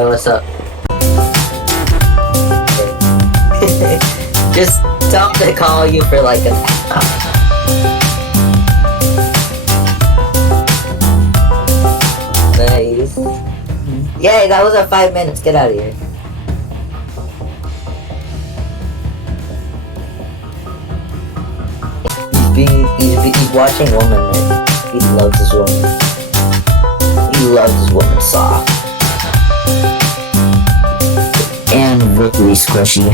Hey, what's up? Just tell him to call you for like an hour. Nice. Yay, that was our 5 minutes. Get out of here. He's watching woman, right? He loves his woman. He loves his woman soft. And really squishy.